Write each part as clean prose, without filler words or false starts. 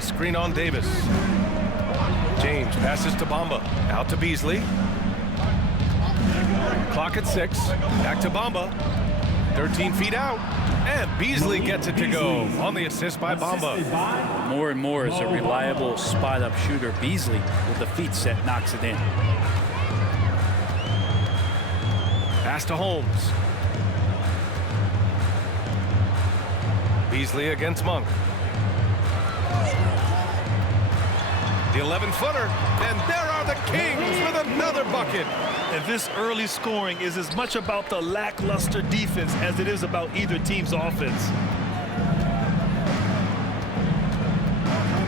A screen on Davis. James passes to Bamba. Out to Beasley. Clock at 6. Back to Bamba. 13 feet out. And Beasley gets it to go on the assist by Bamba. More and more as a reliable spot-up shooter. Beasley, with the feet set, knocks it in. Pass to Holmes. Beasley against Monk. The 11-footer, and there are the Kings with another bucket. And this early scoring is as much about the lackluster defense as it is about either team's offense.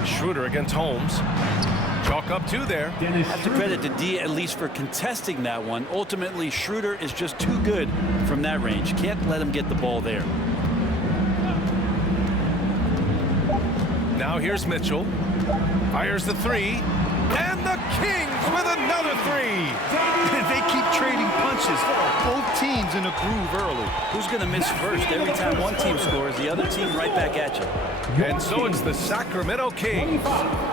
Schroeder against Holmes. Chalk up 2 there. Have to credit to D at least for contesting that one. Ultimately, Schroeder is just too good from that range. Can't let him get the ball there. Now here's Mitchell. Fires the 3. And the Kings with another 3. They keep trading punches. Both teams in a groove early. Who's going to miss first? Every time one team scores, the other team right back at you. And so it's the Sacramento Kings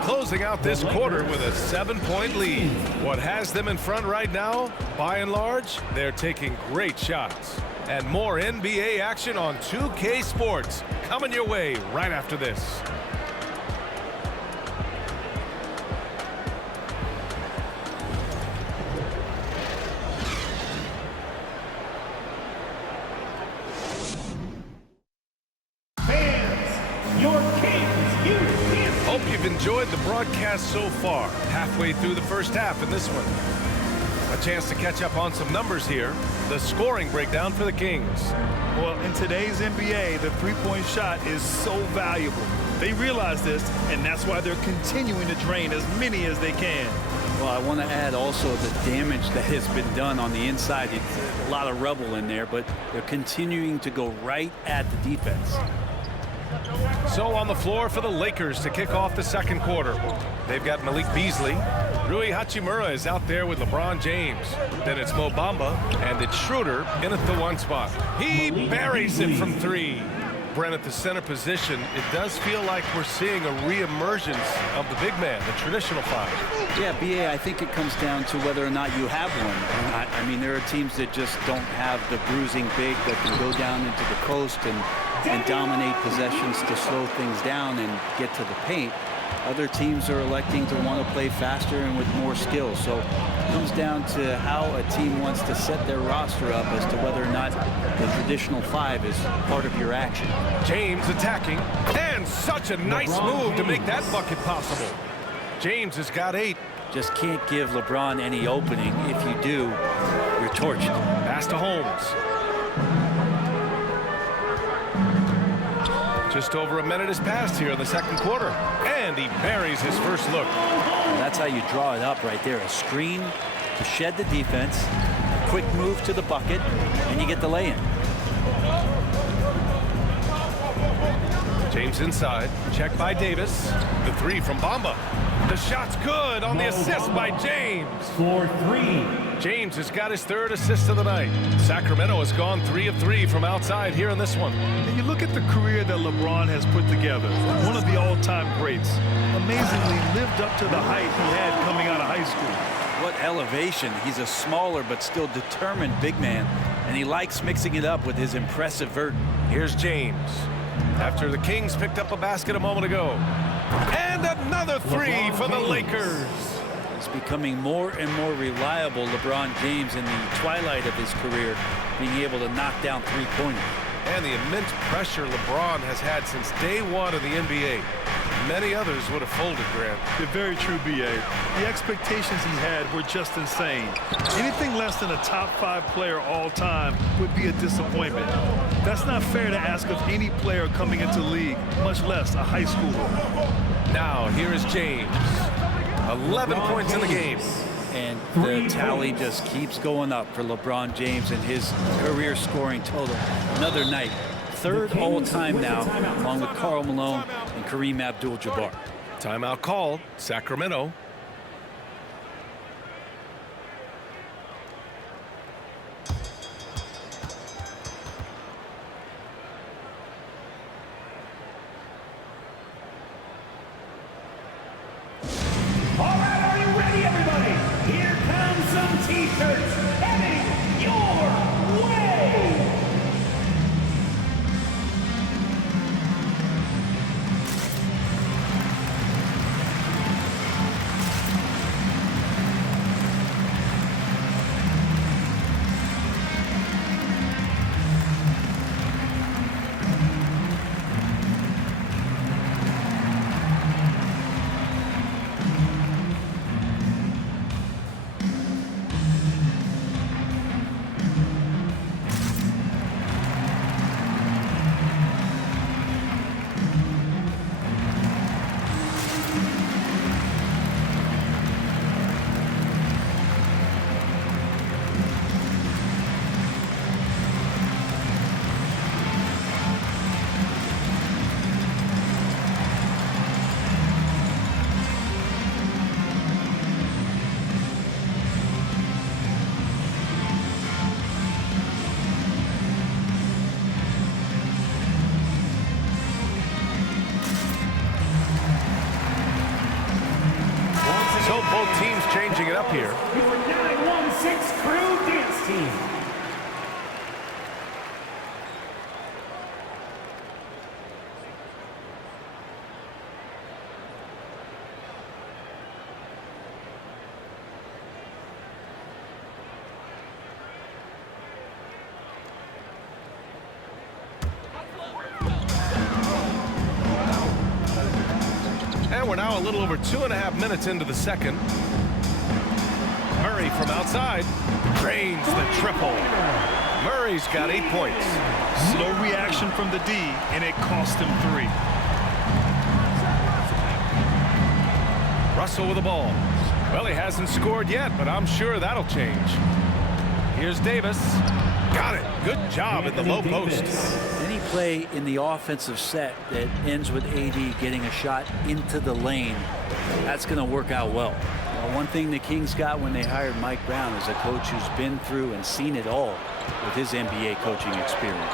closing out this quarter with a 7-point lead. What has them in front right now? By and large, they're taking great shots. And more NBA action on 2K Sports coming your way right after this. Hope you've enjoyed the broadcast so far. Halfway through the first half in this one. A chance to catch up on some numbers here. The scoring breakdown for the Kings. Well, in today's NBA, the three-point shot is so valuable. They realize this, and that's why they're continuing to drain as many as they can. Well, I want to add also the damage that has been done on the inside. It's a lot of rubble in there, but they're continuing to go right at the defense. So on the floor for the Lakers to kick off the second quarter. They've got Malik Beasley. Rui Hachimura is out there with LeBron James. Then it's Mo Bamba, and it's Schroeder in at the 1 spot. He buries it from 3. Brent, at the center position, it does feel like we're seeing a re-emergence of the big man, the traditional 5. Yeah, B.A., I think it comes down to whether or not you have one. I mean, there are teams that just don't have the bruising big that can go down into the post and dominate possessions to slow things down and get to the paint. Other teams are electing to want to play faster and with more skill. So it comes down to how a team wants to set their roster up as to whether or not the traditional 5 is part of your action. James attacking, and such a nice move to make that bucket possible. James has got 8. Just can't give LeBron any opening. If you do, you're torched. Pass to Holmes. Just over a minute has passed here in the second quarter, and he buries his first look. That's how you draw it up right there. A screen to shed the defense, a quick move to the bucket, and you get the lay-in. James inside, check by Davis. The 3 from Bamba. The shot's good on the assist by James. For 3. James has got his 3rd assist of the night. Sacramento has gone 3 of 3 from outside here in this one. And you look at the career that LeBron has put together. One of the all-time greats. Amazingly lived up to the height he had coming out of high school. What elevation. He's a smaller but still determined big man, and he likes mixing it up with his impressive vert. Here's James. After the Kings picked up a basket a moment ago. And another 3 for the Lakers. He's becoming more and more reliable, LeBron James, in the twilight of his career, being able to knock down three-pointers. And the immense pressure LeBron has had since day 1 of the NBA. Many others would have folded, Grant. They're very true, B.A. The expectations he had were just insane. Anything less than a top 5 player all time would be a disappointment. That's not fair to ask of any player coming into the league, much less a high schooler. Now, here is James. 11 points in the game. And the tally just keeps going up for LeBron James and his career scoring total. Another night. 3rd all-time now, along with Karl Malone and Kareem Abdul-Jabbar. Timeout call, Sacramento. Lakers heading your way. So both teams changing it up here. Your 916 Crew Dance Team. And we're now a little over 2.5 minutes into the second. Murray from outside drains the triple. Murray's got 8 points. Slow reaction from the D, and it cost him 3. Russell with the ball. Well, he hasn't scored yet, but I'm sure that'll change. Here's Davis. Got it. Good job at the low post. Any play in the offensive set that ends with AD getting a shot into the lane, that's going to work out well. One thing the Kings got when they hired Mike Brown is a coach who's been through and seen it all with his NBA coaching experience.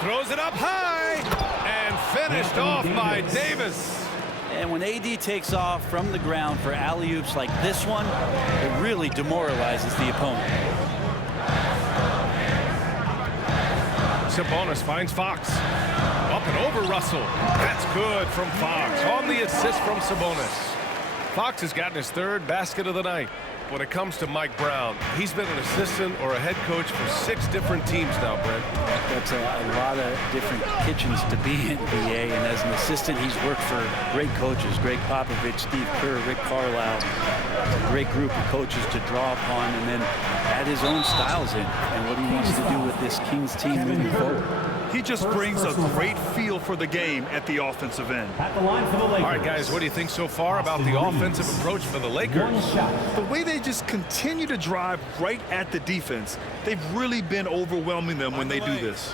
Throws it up high and finished off by Davis. And when AD takes off from the ground for alley-oops like this one, it really demoralizes the opponent. Sabonis finds Fox. Up and over Russell. That's good from Fox on the assist from Sabonis. Fox has gotten his 3rd basket of the night. When it comes to Mike Brown, he's been an assistant or a head coach for 6 different teams now, Brent. That's a lot of different kitchens to be in NBA, and as an assistant, he's worked for great coaches, Greg Popovich, Steve Kerr, Rick Carlisle. It's a great group of coaches to draw upon and then add his own styles in and what he wants to do with this Kings team moving forward. He just brings a great feel for the game at the offensive end. At the line for the Lakers. All right, guys, what do you think so far about the offensive approach for the Lakers? One shot. The way they just continue to drive right at the defense, they've really been overwhelming them when they do this.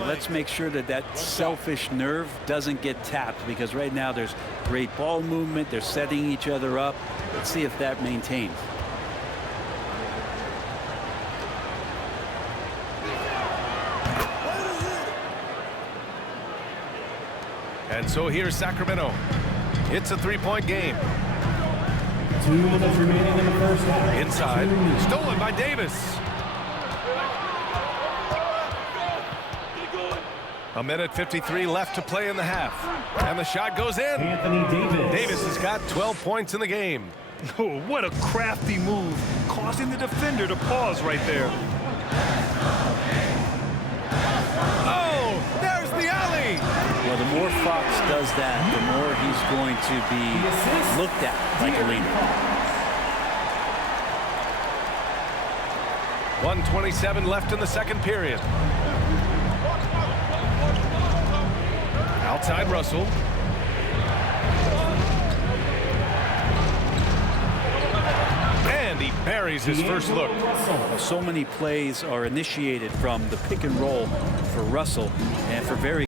Let's make sure that that selfish nerve doesn't get tapped, because right now there's great ball movement. They're setting each other up. Let's see if that maintains. And so here's Sacramento. It's a 3-point game. 2 minutes remaining in the first half. Inside. Stolen by Davis. A minute 53 left to play in the half. And the shot goes in. Anthony Davis. Davis has got 12 points in the game. Oh, what a crafty move, causing the defender to pause right there. Oh, there's the alley. Well, the more Fox does that, the more he's going to be looked at like a leader. 1:27 left in the second period. Outside Russell. And he buries his first look. So many plays are initiated from the pick and roll for Russell, and for very